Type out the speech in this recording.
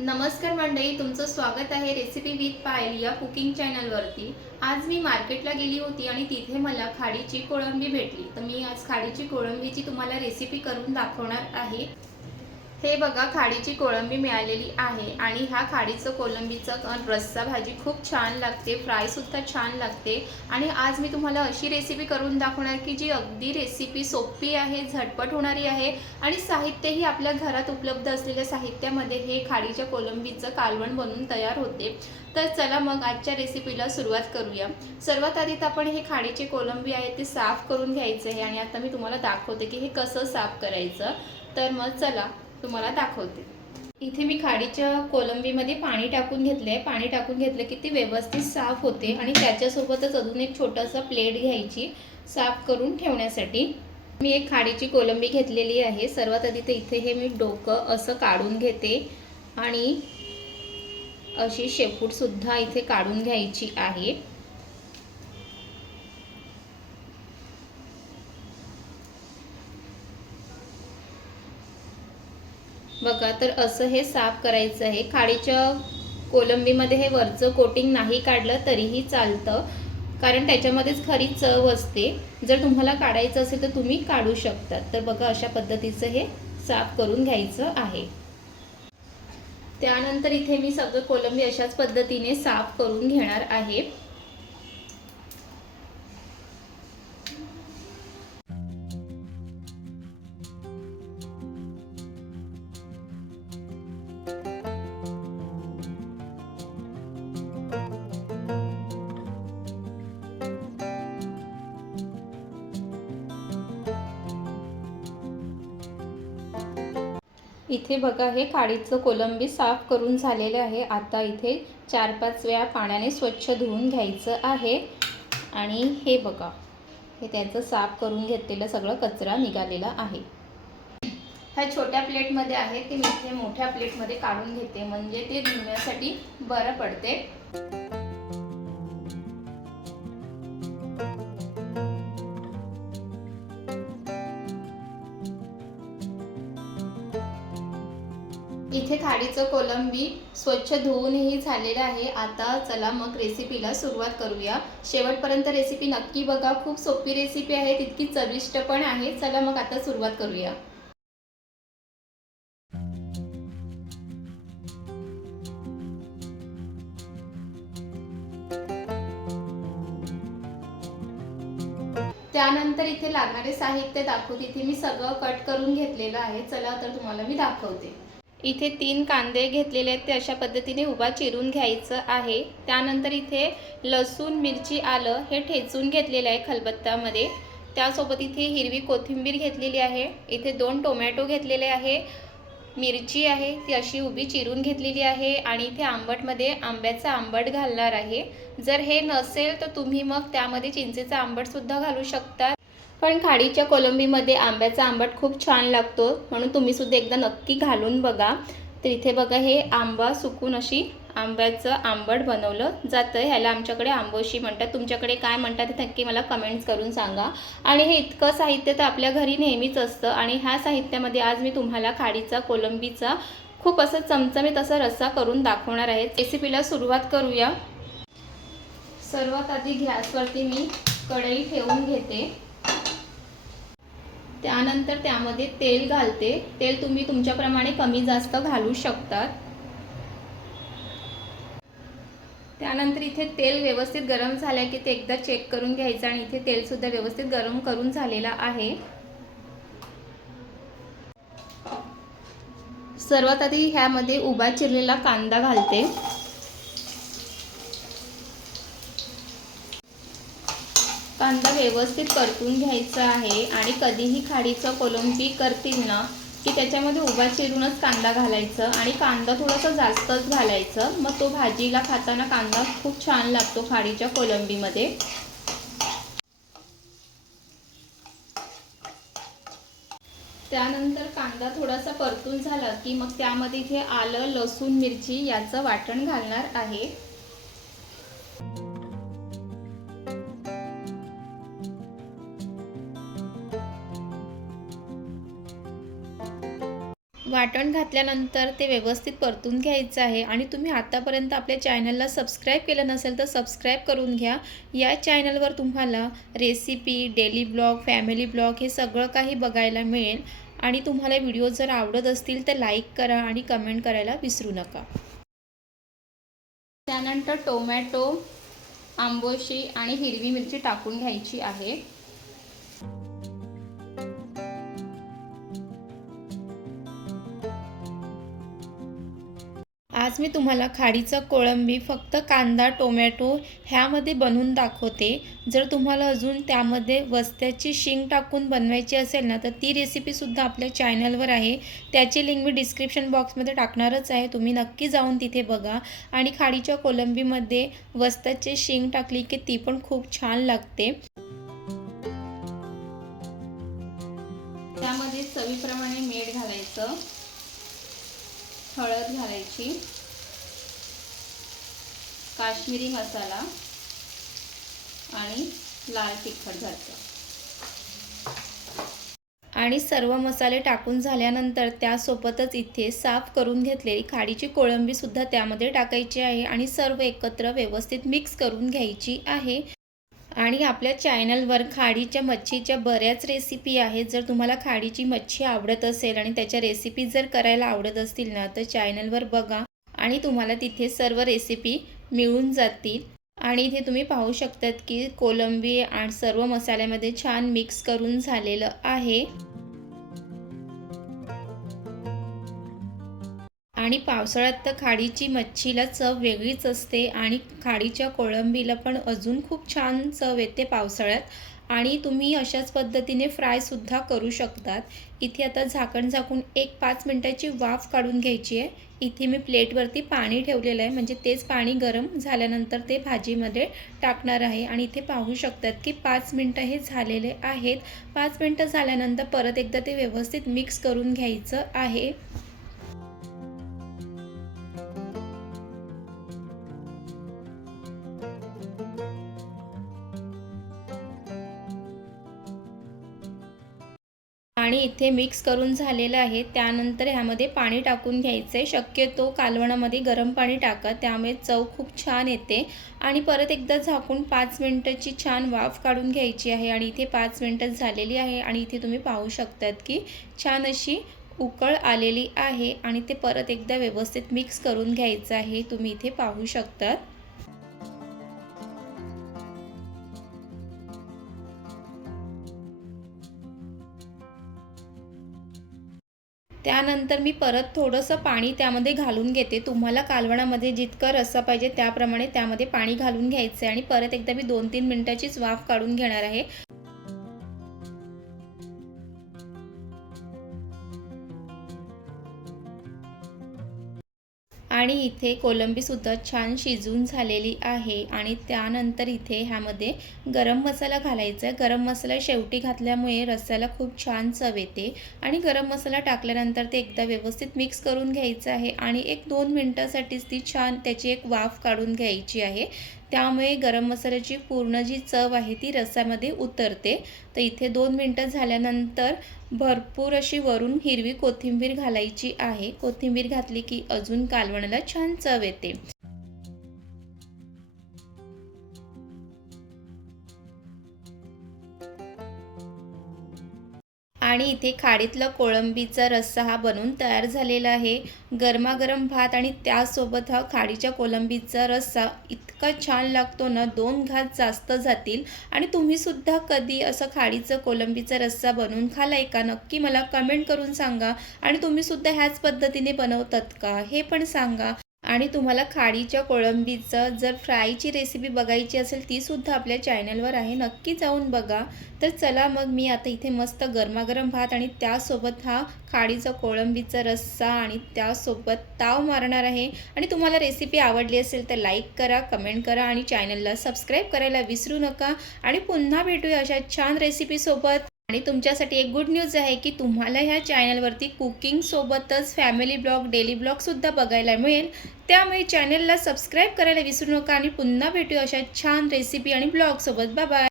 नमस्कार मंडळी, तुमचं स्वागत आहे रेसिपी विथ पायल या कुकिंग चॅनलवरती। आज मी मार्केटला गेली होती आणि तिथे मला खाडीची कोळंबी भेटली। तर मी आज खाडीची कोळंबीची तुम्हाला रेसिपी करून दाखवणार आहे। हे बघा, खाडीची कोळंबी मिळालेली आहे आणि ह्या खाडीचं कोळंबीचं रस्सा भाजी खूप छान लागते, फ्राय सुद्धा छान लागते। आणि आज मी तुम्हाला अशी रेसिपी करून दाखवणार की जी अगदी रेसिपी सोपी आहे, झटपट होणारी आहे आणि साहित्यही आपल्या घरात उपलब्ध असलेल्या साहित्यामध्ये हे खाडीच्या कोळंबीचं कालवण बनवून तयार होते। तर चला मग आजच्या रेसिपीला सुरुवात करूया। सर्वात आधी आपण हे खाडीचे कोळंबी आहे ते साफ करून घ्यायचे आहे आणि आता मी तुम्हाला दाखवते की हे कसं साफ करायचं। तर मग चला तुम्हाला दाखवते। इथे मी खाडीच्या कोळंबीमध्ये पाणी टाकून घेतले आहे। पाणी टाकून घेतलं की ती व्यवस्थित साफ होते आणि त्याच्यासोबतच अजून एक छोटासा प्लेट घ्यायची साफ करून ठेवण्यासाठी। मी एक खाडीची कोळंबी घेतलेली आहे। सर्वात आधी तर इथे हे मी डोकं असं काढून घेते आणि अशी शेपूट सुद्धा इथे काढून घ्यायची आहे। बघा, तर असं हे साफ करायचं आहे। खाडीच्या कोळंबीमध्ये हे वरचं कोटिंग नाही काढलं तरीही चालतं, कारण त्याच्यामध्येच खरी चव असते। जर तुम्हाला काढायचं असेल तर तुम्ही काढू शकता। तर बघा, अशा पद्धतीचं हे साफ करून घ्यायचं आहे। त्यानंतर इथे मी सगळं कोळंबी अशाच पद्धतीने साफ करून घेणार आहे। इथे बघा, हे खाडीचं कोळंबी साफ करून झालेले आहे। आता इथे 4-5 वेळा पाण्याने स्वच्छ धुवून घ्यायचं आहे आणि हे बघा, हे त्याचं साफ करून घेतलेलं सगळं कचरा निघालेला आहे। ह्या छोट्या प्लेटमध्ये आहे ते मी इथे मोठ्या प्लेटमध्ये काढून घेते, म्हणजे ते धुण्यासाठी बरं पडते। इथे खाडीचं कोळंबी स्वच्छ धुवूनही झालेलं आहे। आता चला मग रेसिपीला सुरुवात करूया। शेवटपर्यंत रेसिपी नक्की बघा, खूप सोपी रेसिपी आहे, तितकी चविष्ट पण आहे। चला मग आता सुरुवात करूया। त्यानंतर इथे लागणारे साहित्य दाखवते। इथे मी सगळं कट करून घेतलेलं आहे। चला तर तुम्हाला मी दाखवते। इथे 3 कांदे घेतलेले आहेत, ते अशा पद्धतीने उभा चिरून घ्यायचं आहे। त्यानंतर इथे लसूण, मिरची, आलं हे ठेचून घेतलेलं आहे खलबत्त्यामध्ये। त्यासोबत इथे हिरवी कोथिंबीर घेतलेली आहे। इथे 2 टोमॅटो घेतलेले आहे, मिरची आहे ती अशी उभी चिरून घेतलेली आहे आणि इथे आंबटमध्ये आंब्याचा आंबट घालणार आहे। जर हे नसेल तर तुम्ही मग त्यामध्ये चिंचेचा आंबट सुद्धा घालू शकता, पण खाडीच्या कोळंबीमध्ये आंब्याचा आंबट खूप छान लागतो, म्हणून तुम्ही सुद्धा एकदा नक्की घालून बघा। तर इथे बघा, हे आंबा सुकून अशी आंब्याचं आंबट बनवलं जातं। ह्याला आमच्याकडे आंबोशी म्हणतात, तुमच्याकडे काय म्हणतात ते नक्की मला कमेंट्स करून सांगा। आणि हे इतकं साहित्य तर आपल्या घरी नेहमीच असतं आणि ह्या साहित्यामध्ये आज मी तुम्हाला खाडीचा कोळंबीचा खूप असं चमचमीत असा रस्सा करून दाखवणार आहे। रेसिपीला सुरुवात करूया। सर्वात आधी गॅसवरती मी कढई ठेवून घेते। त्यानंतर त्यामध्ये तेल घालते। तेल तुम्ही तुमच्याप्रमाणे कमी जास्त घालू शकता। त्यानंतर इथे तेल व्यवस्थित गरम झालं की ते एकदा चेक करून घ्यायचं आणि इथे तेल सुद्धा व्यवस्थित गरम करून झालेलं आहे। सर्वात आधी ह्यामध्ये उभा चिरलेला कांदा घालते। कांदा व्यवस्थित परतून घ्यायचा आहे आणि कधीही खाडीचं कोळंबी करतील ना की त्याच्यामध्ये उभा चिरूनच कांदा घालायचं आणि कांदा थोडासा जास्तच घालायचं, मग तो भाजीला खाताना कांदा खूप छान लागतो खाडीच्या कोळंबीमध्ये। त्यानंतर कांदा थोडासा परतून झाला की मग त्यामध्ये इथे आलं, लसूण, मिरची याचं वाटण घालणार आहे। वाटण घातल्यानंतर ते व्यवस्थित परतून घ्यायचं आहे आणि तुम्ही आतापर्यंत आपल्या चॅनलला सबस्क्राईब केलं नसेल तर सबस्क्राईब करून घ्या। या चॅनलवर तुम्हाला recipe, daily blog, family blog हे सगळं काही बघायला मिळेल आणि तुम्हाला व्हिडिओ जर आवडत असतील तर लाईक करा आणि कमेंट करायला विसरू नका। त्यानंतर टोमॅटो, आंबोशी आणि हिरवी मिरची टाकून घ्यायची आहे। आज मी तुम्हाला खाडीचा कोळंबी फक्त कांदा, टोमॅटो ह्यामध्ये बनवून दाखवते। जर तुम्हाला अजून त्यामध्ये वस्त्याची शिंग टाकून बनवायची असेल ना तर ती रेसिपीसुद्धा आपल्या चॅनलवर आहे। त्याची लिंक मी डिस्क्रिप्शन बॉक्समध्ये टाकणारच आहे, तुम्ही नक्की जाऊन तिथे बघा। आणि खाडीच्या कोळंबीमध्ये वस्त्याची शिंग टाकली की ती पण खूप छान लागते। त्यामध्ये चवीप्रमाणे मीठ घालायचं, हळद घालायची, काश्मीरी मसाला आणि लाल तिखट घालायचं आणि सर्व मसाले टाकून झाल्यानंतर त्यासोबतच इथे साफ करून घेतलेली खाडीची कोळंबी सुद्धा त्यामध्ये टाकायची आहे आणि सर्व एकत्र व्यवस्थित मिक्स करून घ्यायची आहे। आणि आपल्या चॅनलवर खाडीच्या मच्छीच्या बऱ्याच रेसिपी आहेत। जर तुम्हाला खाडीची मच्छी आवडत असेल आणि त्याच्या रेसिपी जर करायला आवडत असतील ना तर चॅनलवर बघा आणि तुम्हाला तिथे सर्व रेसिपी मिळून जातील। आणि इथे तुम्ही पाहू शकतात की कोळंबी आणि सर्व मसाल्यामध्ये छान मिक्स करून झालेलं आहे। आणि पावसाळ्यात तर खाडीची मच्छीला चव वेगळीच असते आणि खाडीच्या कोळंबीला पण अजून खूप छान चव येते पावसाळ्यात। आणि तुम्ही अशाच पद्धतीने फ्रायसुद्धा करू शकतात। इथे आता झाकण झाकून एक 5 मिनिटाची वाफ काढून घ्यायची आहे। इथे मी प्लेटवरती पाणी ठेवलेलं आहे, म्हणजे तेच पाणी गरम झाल्यानंतर ते भाजीमध्ये टाकणार आहे। आणि इथे पाहू शकतात की 5 मिनिटं हे झालेले आहेत। 5 मिनिटं झाल्यानंतर परत एकदा ते व्यवस्थित मिक्स करून घ्यायचं आहे। आणि इथे मिक्स करून झालेलं आहे। त्यानंतर ह्यामध्ये पाणी टाकून घ्यायचं आहे। शक्यतो कालवणामध्ये गरम पाणी टाका, त्यामुळे चव खूप छान येते। आणि परत एकदा झाकून 5 मिनिटाची छान वाफ काढून घ्यायची आहे। आणि इथे 5 मिनिटं झालेली आहे आणि इथे तुम्ही पाहू शकतात की छान अशी उकळ आलेली आहे आणि ते परत एकदा व्यवस्थित मिक्स करून घ्यायचं आहे, तुम्ही इथे पाहू शकतात। त्यानंतर मी परत थोडंसं पाणी त्यामध्ये घालून घेते। तुम्हाला कालवणामध्ये जितका रस्सा पाहिजे त्याप्रमाणे त्यामध्ये पाणी घालून घ्यायचं आहे आणि परत एकदा मी 2-3 मिनिटाचीच वाफ काढून घेणार आहे। आणि इथे कोळंबीसुद्धा छान शिजून झालेली आहे। आणि त्यानंतर इथे ह्यामध्ये गरम मसाला घालायचा आहे। गरम मसाला शेवटी घातल्यामुळे रस्स्याला खूप छान चव येते। आणि गरम मसाला टाकल्यानंतर ते एकदा व्यवस्थित मिक्स करून घ्यायचं आहे आणि 1-2 मिनिटासाठीच ती छान त्याची एक वाफ काढून घ्यायची आहे। त्यामुळे गरम मसाल्याची पूर्ण जी चव आहे ती रस्स्यामध्ये उतरते। तर इथे 2 मिनिटं झाल्यानंतर भरपूर अशी वरून हिरवी कोथिंबीर घालायची आहे। कोथिंबीर घातली की अजून कालवणाला छान चव येते। आणि इथे खाडीतला कोळंबीचा रस्सा हा बनवून तयार झालेला आहे। गरमागरम भात आणि त्यासोबत हा खाडीच्या कोळंबीचा रस्सा इतका छान लागतो ना, 2 घास जास्त जातील। आणि तुम्हीसुद्धा कधी असं खाडीचं कोळंबीचा रस्सा बनवून खाल्लाय का? नक्की मला कमेंट करून सांगा। आणि तुम्हीसुद्धा ह्याच पद्धतीने बनवतात का हे पण सांगा। आणि तुम्हाला खाडीच्या कोळंबीचं जर फ्रायची रेसिपी बघायची असेल तीसुद्धा आपल्या चॅनलवर आहे, नक्की जाऊन बघा। तर चला मग मी आता इथे मस्त गरमागरम भात आणि त्यासोबत हा खाडीचा कोळंबीचा रस्सा आणि त्यासोबत ताव मारणार आहे। आणि तुम्हाला रेसिपी आवडली असेल तर लाईक करा, कमेंट करा आणि चॅनलला सबस्क्राईब करायला विसरू नका। आणि पुन्हा भेटूया अशा छान रेसिपीसोबत। आणि तुमच्यासाठी एक गुड न्यूज आहे की तुम्हाला ह्या चॅनलवरती कुकिंगसोबतच फॅमिली ब्लॉग, डेली ब्लॉगसुद्धा बघायला मिळेल। त्यामुळे चॅनलला सबस्क्राईब करायला विसरू नका आणि पुन्हा भेटूया अशा छान रेसिपी आणि ब्लॉगसोबत। Bye bye.